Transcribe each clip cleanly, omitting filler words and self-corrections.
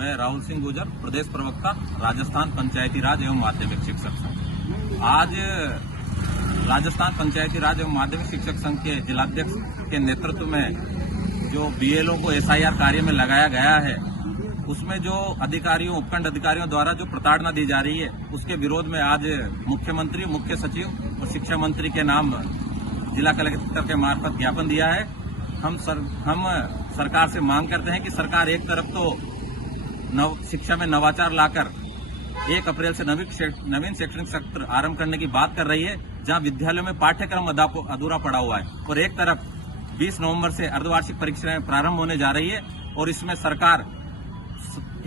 मैं राहुल सिंह गुर्जर, प्रदेश प्रवक्ता, राजस्थान पंचायती राज एवं माध्यमिक शिक्षक संघ। आज राजस्थान पंचायती राज एवं माध्यमिक शिक्षक संघ के जिलाध्यक्ष के नेतृत्व में जो बीएलओ को एसआईआर कार्य में लगाया गया है, उसमें जो अधिकारियों, उपखंड अधिकारियों द्वारा जो प्रताड़ना दी जा रही है, उसके विरोध में आज मुख्यमंत्री, मुख्य सचिव और शिक्षा मंत्री के नाम जिला कलेक्टर के मार्फत ज्ञापन दिया है। हम सरकार से मांग करते हैं कि सरकार एक तरफ तो शिक्षा में नवाचार लाकर 1 अप्रैल से नवीन शैक्षणिक सत्र आरंभ करने की बात कर रही है, जहां विद्यालयों में पाठ्यक्रम अधूरा पड़ा हुआ है, और एक तरफ 20 नवंबर से अर्धवार्षिक परीक्षाएं प्रारंभ होने जा रही है, और इसमें सरकार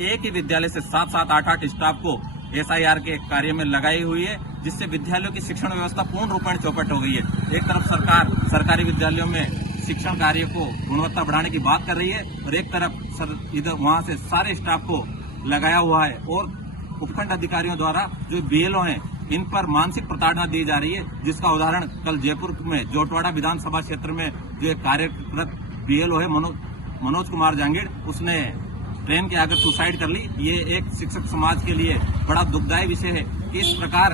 एक ही विद्यालय से 7-7, 8-8 स्टाफ को एसआईआर के कार्य में लगाई हुई है, जिससे विद्यालयों की शिक्षण व्यवस्था पूर्ण रूपेण चौपट हो गई है। एक तरफ सरकार सरकारी विद्यालयों में शिक्षण कार्य को गुणवत्ता बढ़ाने की बात कर रही है, और एक तरफ इधर वहां से सारे स्टाफ को लगाया हुआ है, और उपखंड अधिकारियों द्वारा जो बीएलओ हैं, इन पर मानसिक प्रताड़ना दी जा रही है, जिसका उदाहरण कल जयपुर में जोटवाड़ा विधानसभा क्षेत्र में जो एक कार्यरत बीएलओ है मनोज कुमार जांगीड़, उसने ट्रेन के आगे सुसाइड कर ली। ये एक शिक्षक समाज के लिए बड़ा दुखदायी विषय है कि इस प्रकार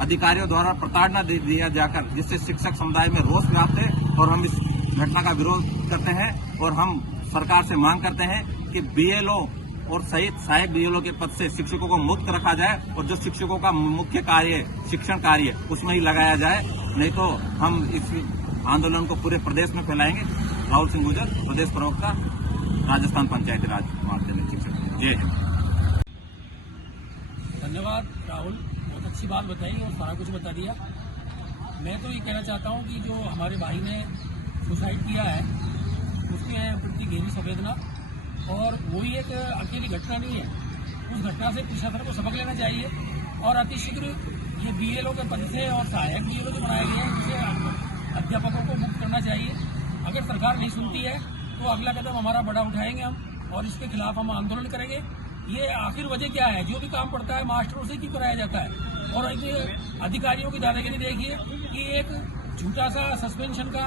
अधिकारियों द्वारा प्रताड़ना दिया जाकर जिससे शिक्षक समुदाय में रोष व्याप्त है, और हम इस घटना का विरोध करते हैं, और हम सरकार से मांग करते हैं कि बीएलओ और सहित सहायक बीएलओ के पद से शिक्षकों को मुक्त रखा जाए, और जो शिक्षकों का मुख्य कार्य शिक्षण कार्य उसमें ही लगाया जाए, नहीं तो हम इस आंदोलन को पूरे प्रदेश में फैलाएंगे। राहुल सिंह गुर्जर, प्रदेश प्रवक्ता, राजस्थान पंचायती राज माध्यमिक शिक्षक। जय हिंद। धन्यवाद राहुल, बहुत अच्छी बात बताई और सारा कुछ बता दिया। मैं तो ये कहना चाहता हूँ कि जो हमारे भाई ने सुसाइड किया है, उसके प्रति गहरी संवेदना, और वही एक अकेली घटना नहीं है। उस घटना से प्रशासन को सबक लेना चाहिए, और अतिशीघ्र ये बीएलओ के पद से और सहायक बीएलओ जो बनाए गए हैं, इसे अध्यापकों को मुक्त करना चाहिए। अगर सरकार नहीं सुनती है तो अगला कदम हमारा बड़ा उठाएंगे हम, और इसके खिलाफ हम आंदोलन करेंगे। ये आखिर वजह क्या है? जो भी काम पड़ता है मास्टरों से क्यों कराया जाता है? और अधिकारियों की दादागिरी देखिए कि एक झूठा सा सस्पेंशन का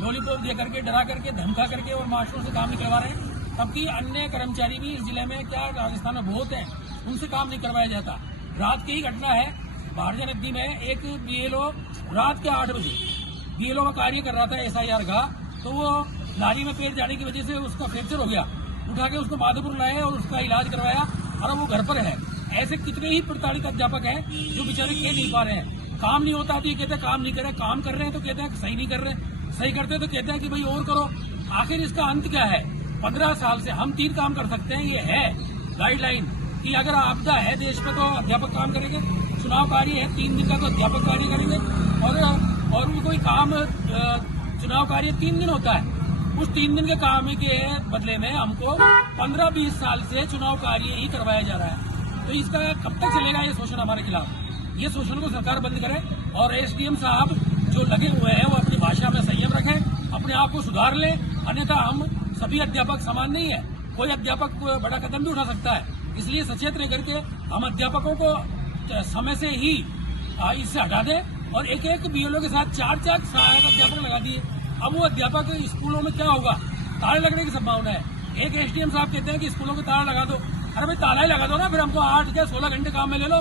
लॉलीपॉप दे करके, डरा करके, धमका करके और मास्टरों से काम निकलवा रहे हैं, तबकि अन्य कर्मचारी भी इस जिले में, क्या राजस्थान में बहुत हैं, उनसे काम नहीं करवाया जाता। रात की ही घटना है, भारतीय नदी में एक बीएलओ रात के 8 बजे बीएलओ का कार्य कर रहा था एसआईआर का, तो वो नाली में पैर जाने की वजह से उसका फ्रैक्चर हो गया। उठा के उसको माधोपुर लाए और उसका इलाज करवाया, और वो घर पर है। ऐसे कितने ही प्रताड़ित अध्यापक हैं जो बेचारे कह नहीं पा रहे हैं। काम नहीं होता तो ये कहते हैं काम नहीं कर रहे, काम कर रहे हैं तो कहते हैं सही नहीं कर रहे, सही करते हैं तो कहते हैं कि भाई और करो। आखिर इसका अंत क्या है? 15 साल से हम 3 काम कर सकते हैं, ये है गाइडलाइन कि अगर आपदा है देश में तो अध्यापक काम करेंगे, चुनाव कार्य है 3 दिन का तो अध्यापक कार्य करेंगे, और भी कोई काम चुनाव कार्य 3 दिन होता है। उस 3 दिन के काम के बदले में हमको 15-20 साल से चुनाव कार्य ही करवाया जा रहा है। तो इसका कब तक चलेगा ये शोषण हमारे खिलाफ? ये शोषण को सरकार बंद करे, और एसडीएम साहब जो लगे हुए हैं वो अपनी भाषा में संयम रखें, अपने आप को सुधार लें, अन्यथा हम सभी अध्यापक समान नहीं है। कोई अध्यापक बड़ा कदम भी उठा सकता है, इसलिए सचेत रह करके हम अध्यापकों को समय से ही इससे हटा दें, और एक बीएलओ के साथ 4 सहायक अध्यापक लगा दिए। अब वो अध्यापक स्कूलों में क्या होगा? ताले लगने की संभावना है। एक एसडीएम साहब कहते हैं कि स्कूलों को ताला लगा दो। अरे भाई ताला ही लगा दो ना, फिर हमको 8 या 16 घंटे काम में ले लो,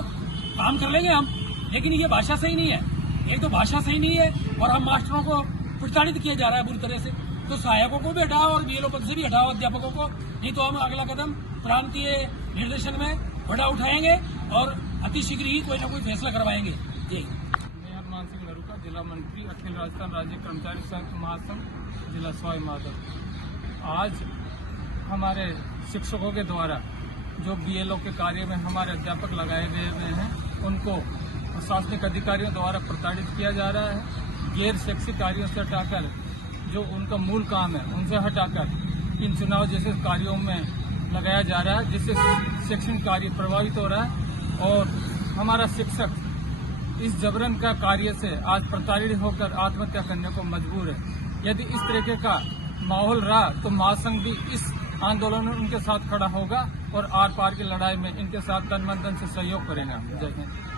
काम कर लेंगे हम। लेकिन ये भाषा सही नहीं है, एक तो भाषा सही नहीं है, और हम मास्टरों को प्रताड़ित किया जा रहा है बुरी तरह से। तो सहायकों को भी हटाओ और बीएलओ पद से भी हटाओ अध्यापकों को, नहीं तो हम अगला कदम प्रांतीय निर्देशन में बड़ा उठाएंगे और अतिशीघ्र ही कोई ना कोई फैसला करवाएंगे। जी, जिला मंत्री, अखिल राजस्थान राज्य कर्मचारी संघ महासंघ, जिला सवाई माधोपुर। आज हमारे शिक्षकों के द्वारा जो बीएलओ के कार्य में हमारे अध्यापक लगाए गए हुए हैं, उनको प्रशासनिक अधिकारियों द्वारा प्रताड़ित किया जा रहा है। गैर शैक्षिक कार्यों से हटाकर जो उनका मूल काम है उनसे हटाकर इन चुनाव जैसे कार्यों में लगाया जा रहा है, जिससे शैक्षणिक कार्य प्रभावित हो रहा है, और हमारा शिक्षक इस जबरन का कार्य से आज प्रताड़ित होकर आत्महत्या करने को मजबूर है। यदि इस तरीके का माहौल रहा तो महासंघ भी इस आंदोलन में उनके साथ खड़ा होगा, और आर पार की लड़ाई में इनके साथ तन मन धन से सहयोग करेगा। जय हिंद।